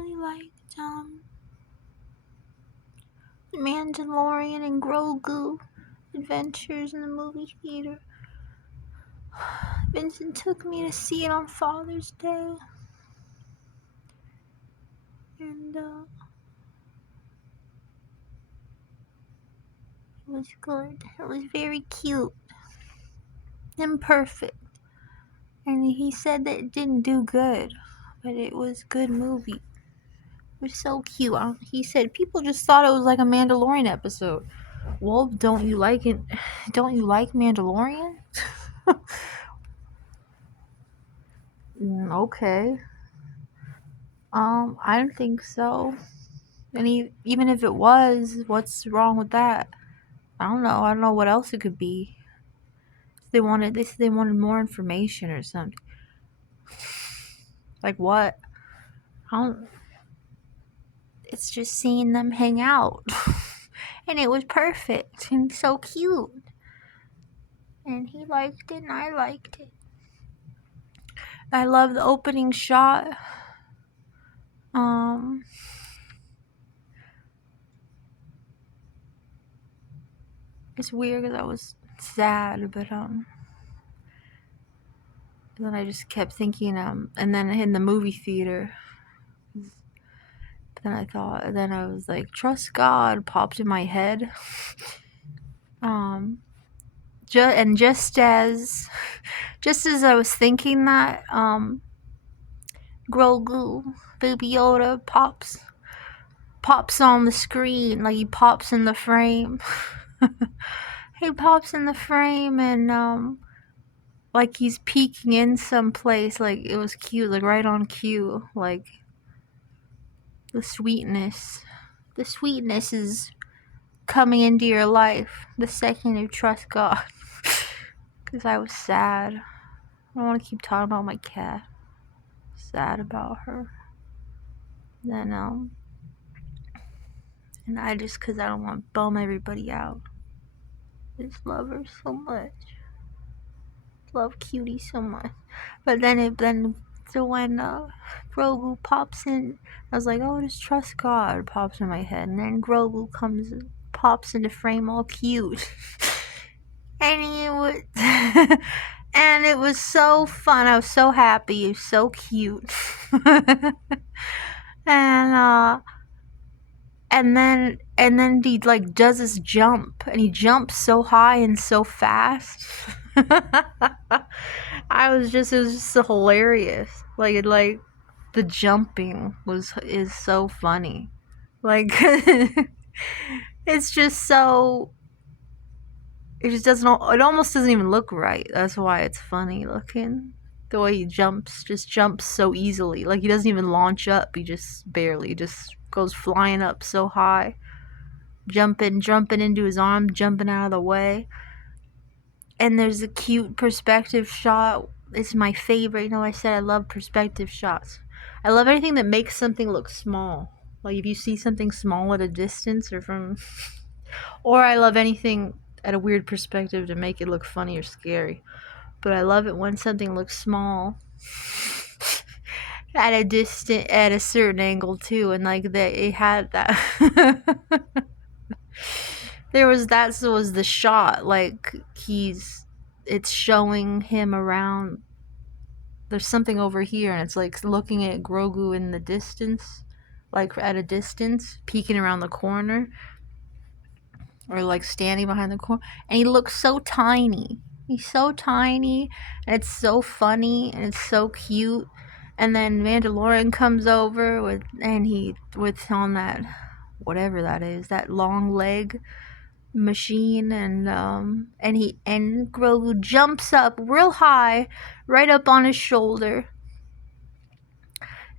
really liked Mandalorian and Grogu Adventures in the movie theater. Vincent took me to see it on Father's Day. And it was good. It was very cute and perfect. And he said that it didn't do good, but it was a good movie. It was so cute. He said people just thought it was like a Mandalorian episode. Well, don't you like it? Don't you like Mandalorian? Okay. I don't think so. And even if it was, what's wrong with that? I don't know. I don't know what else it could be. They said they wanted more information or something. Like what? It's just seeing them hang out. And it was perfect and so cute. And he liked it and I liked it. I love the opening shot. It's weird because I was sad, but then I just kept thinking, and then in the movie theater, then I was like, trust God popped in my head. Just as I was thinking that, Grogu, Baby Yoda pops on the screen, like he pops in the frame. He pops in the frame and like he's peeking in someplace, like it was cute, like right on cue, like the sweetness is coming into your life the second you trust God. Because I was sad. I don't want to keep talking about my cat. Sad about her. Then and I just, because I don't want to bum everybody out. I just love her so much. Love Cutie so much. But so when Grogu pops in, I was like, oh, just trust God, pops in my head. And then Grogu pops into frame all cute. And it was so fun. I was so happy. It was so cute. and then he like does this jump, and he jumps so high and so fast. It was just so hilarious. Like the jumping is so funny. Like it's just so, it almost doesn't even look right. That's why it's funny looking. The way he jumps so easily. Like he doesn't even launch up. He just barely just goes flying up so high. Jumping into his arm, jumping out of the way. And there's a cute perspective shot. It's my favorite. You know, I said I love perspective shots. I love anything that makes something look small. Like if you see something small at a distance or I love anything at a weird perspective to make it look funny or scary. But I love it when something looks small at a certain angle too, and like it had that. Was the shot, like it's showing him around. There's something over here, and it's like looking at Grogu in the distance, like at a distance, peeking around the corner, or like standing behind the corner, and he looks so tiny. He's so tiny, and it's so funny, and it's so cute. And then Mandalorian comes over with on that, whatever that is, that long leg machine, and Grogu jumps up real high, right up on his shoulder,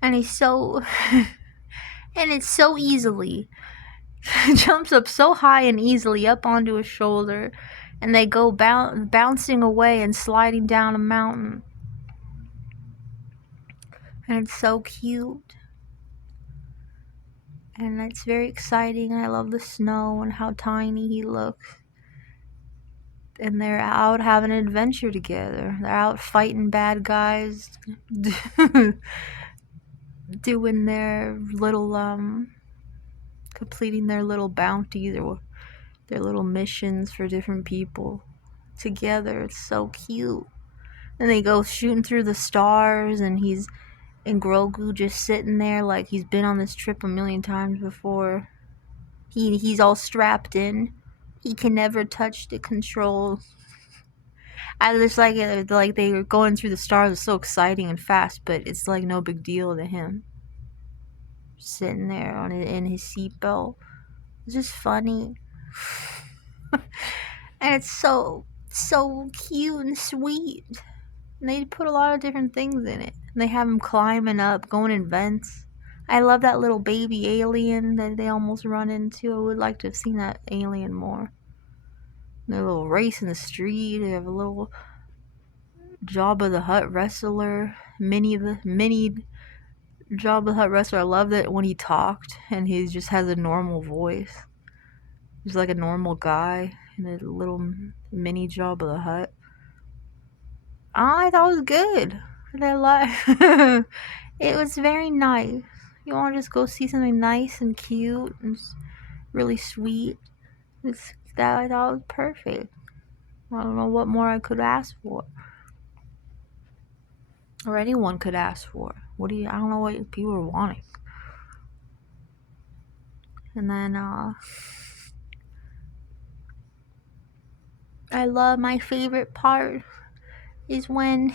and he's so and it's so easily jumps up so high and easily up onto his shoulder, and they go bouncing away and sliding down a mountain, and it's so cute. And it's very exciting, and I love the snow and how tiny he looks. And they're out having an adventure together. They're out fighting bad guys, doing their little completing their little bounties or their little missions for different people together. It's so cute. And they go shooting through the stars, and Grogu just sitting there like he's been on this trip a million times before. He's all strapped in. He can never touch the controls. I just like it, like they were going through the stars. It's so exciting and fast, but it's like no big deal to him. Sitting there in his seatbelt. It's just funny. And it's so cute and sweet. And they put a lot of different things in it. And they have him climbing up, going in vents. I love that little baby alien that they almost run into. I would like to have seen that alien more. Their little race in the street. They have a little Jabba the Hutt wrestler. Mini Jabba the Hutt wrestler. I love that when he talked and he just has a normal voice. He's like a normal guy in a little mini Jabba the Hutt. I thought it was good. It was very nice. You want to just go see something nice and cute and really sweet. That I thought was perfect. I don't know what more I could ask for, or anyone could ask for. I don't know what people are wanting. And then I love my favorite part is when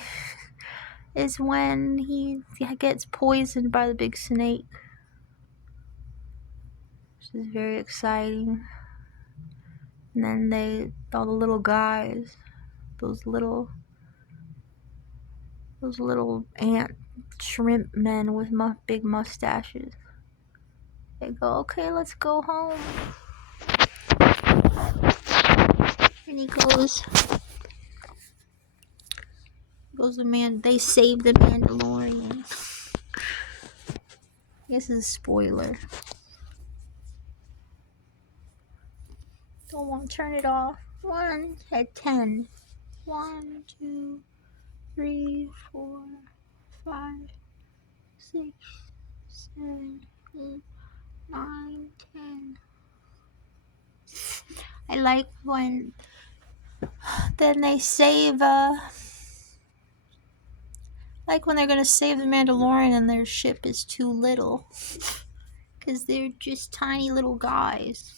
he gets poisoned by the big snake. Which is very exciting. And then all the little guys, those little ant shrimp men with big mustaches. They go, okay, let's go home. And he goes the man. They save the Mandalorian. This is a spoiler. Don't want to turn it off. 1 at 10. 1, 2, 3, 4, 5, 6, 7, 8, 9, 10. I like when then they save like when they're gonna save the Mandalorian and their ship is too little. Because they're just tiny little guys.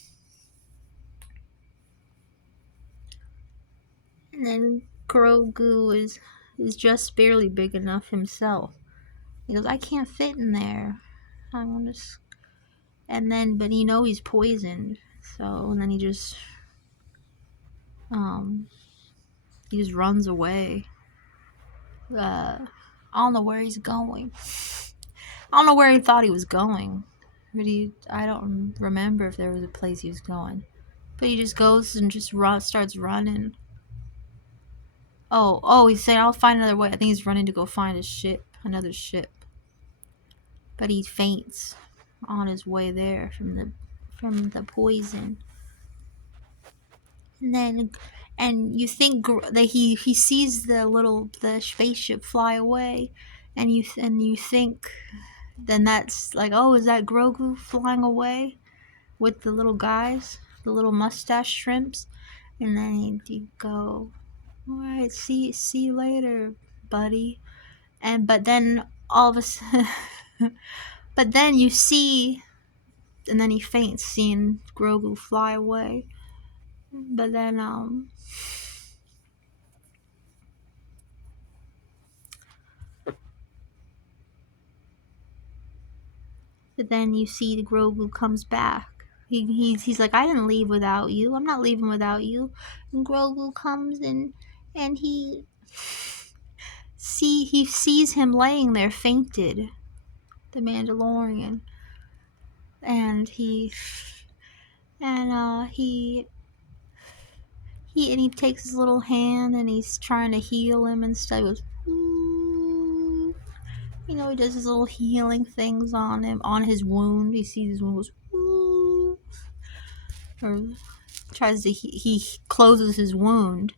And then Grogu is just barely big enough himself. He goes, I can't fit in there. But he's poisoned. So, and then he just runs away. I don't know where he's going. I don't know where he thought he was going. But I don't remember if there was a place he was going. But he just goes and just starts running. Oh, he's saying, I'll find another way. I think he's running to go find another ship. But he faints on his way there from the poison. And you think that he sees the spaceship fly away, and you think then that's like, oh, is that Grogu flying away with the little guys, the little mustache shrimps? And then you go, all right, see you later, buddy. But then all of a sudden, but then you see, and then he faints, seeing Grogu fly away. But then you see the Grogu comes back. He's like, I didn't leave without you. I'm not leaving without you. And Grogu comes and he sees him laying there fainted, the Mandalorian, and he takes his little hand and he's trying to heal him and stuff. He goes, ooh. He does his little healing things on him, on his wound. He sees his wound, goes, ooh. Or tries to, he closes his wound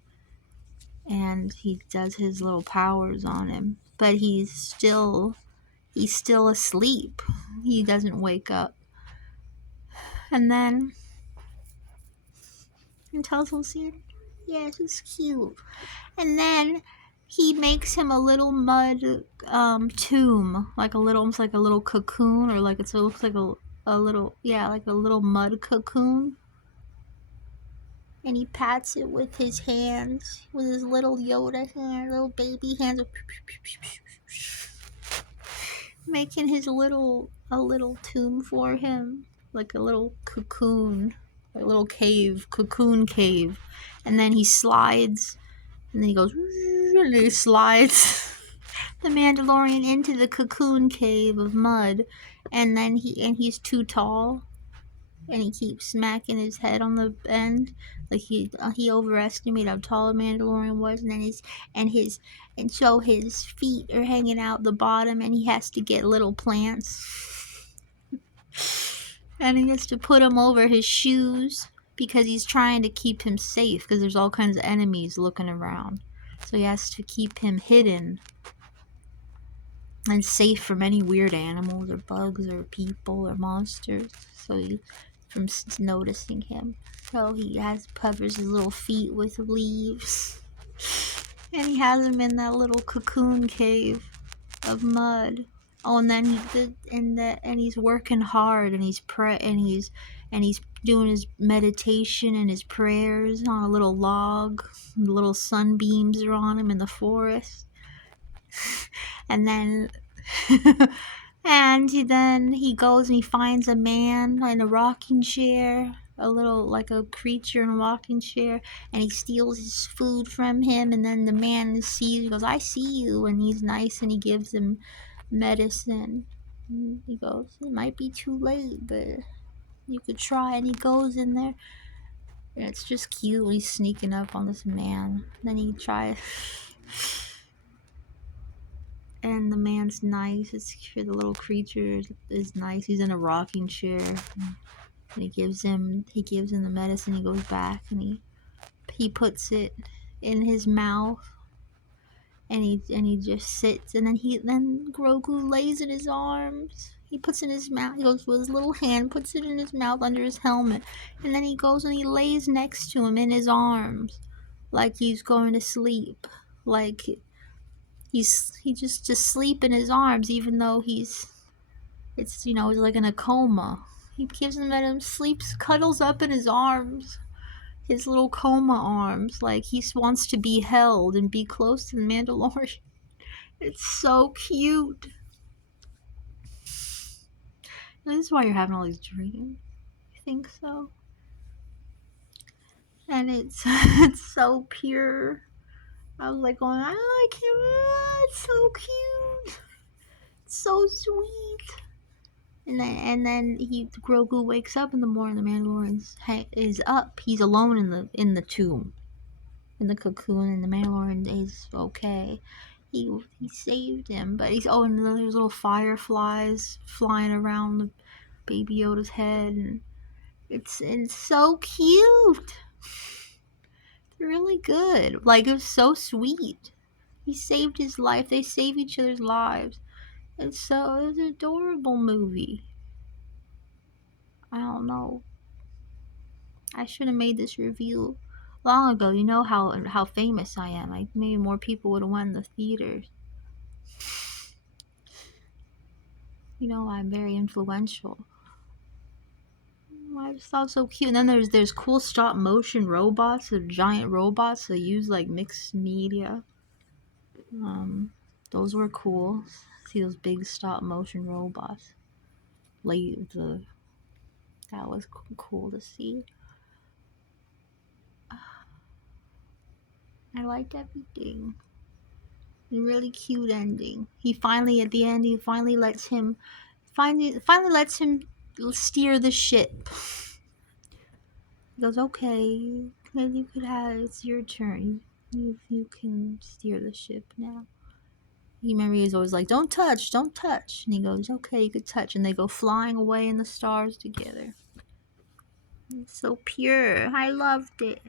and he does his little powers on him. But he's still he's still asleep. He doesn't wake up. And then and tells Lucy, yes, it's cute. And then he makes him a little mud tomb, like a little, almost like a little cocoon, or like it looks like a little, yeah, like a little mud cocoon. And he pats it with his hands, with his little Yoda hand, little baby hands, making his a little tomb for him, like a little cocoon, a little cave, cocoon cave. And then he slides, and then he goes, and he slides the Mandalorian into the cocoon cave of mud, and then he's too tall, and he keeps smacking his head on the end, like he overestimated how tall a Mandalorian was, and then and so his feet are hanging out the bottom, and he has to get little plants, and he has to put them over his shoes because he's trying to keep him safe because there's all kinds of enemies looking around, so he has to keep him hidden and safe from any weird animals or bugs or people or monsters, so from noticing him. So he covers his little feet with leaves, and he has him in that little cocoon cave of mud. Oh, and then he's working hard, and he's doing his meditation and his prayers on a little log. Little sunbeams are on him in the forest. And then and then he goes and he finds a man in a rocking chair, a little like a creature in a rocking chair, and he steals his food from him. And then the man sees, he goes, I see you, and he's nice, and he gives him medicine. And he goes, it might be too late, but you could try. And he goes in there, and it's just cute. He's sneaking up on this man. Then he tries. And the man's nice. The little creature is nice. He's in a rocking chair. And he gives him the medicine. He goes back and he puts it in his mouth. And he just sits. And then Grogu lays in his arms. He puts it in his mouth. He goes with his little hand, puts it in his mouth under his helmet. And then he goes and he lays next to him in his arms, like he's going to sleep, like he just sleep in his arms, even though he's like in a coma. He gives him that him sleeps, cuddles up in his arms, his little coma arms, like he wants to be held and be close to the Mandalorian. It's so cute. And this is why you're having all these dreams. I think so. And it's it's so pure. I was like going, I like him. It's so cute. It's so sweet. And then Grogu wakes up in the morning. The Mandalorian is up. He's alone in the tomb, in the cocoon, and the Mandalorian is okay. He saved him, but and there's little fireflies flying around the Baby Yoda's head, and it's so cute. It's really good. Like, it was so sweet. He saved his life. They save each other's lives. It was an adorable movie. I don't know. I should have made this review long ago. You know how famous I am. Like, maybe more people would have won the theaters. You know, I'm very influential. I just thought it was so cute. And then there's cool stop motion robots, the giant robots that use like mixed media. Those were cool. See those big stop motion robots. That was cool to see. I liked everything. A really cute ending. At the end, he finally lets him steer the ship. He goes, okay, you could it's your turn. You can steer the ship now. He was always like, don't touch. And he goes, okay, you could touch. And they go flying away in the stars together. It's so pure. I loved it.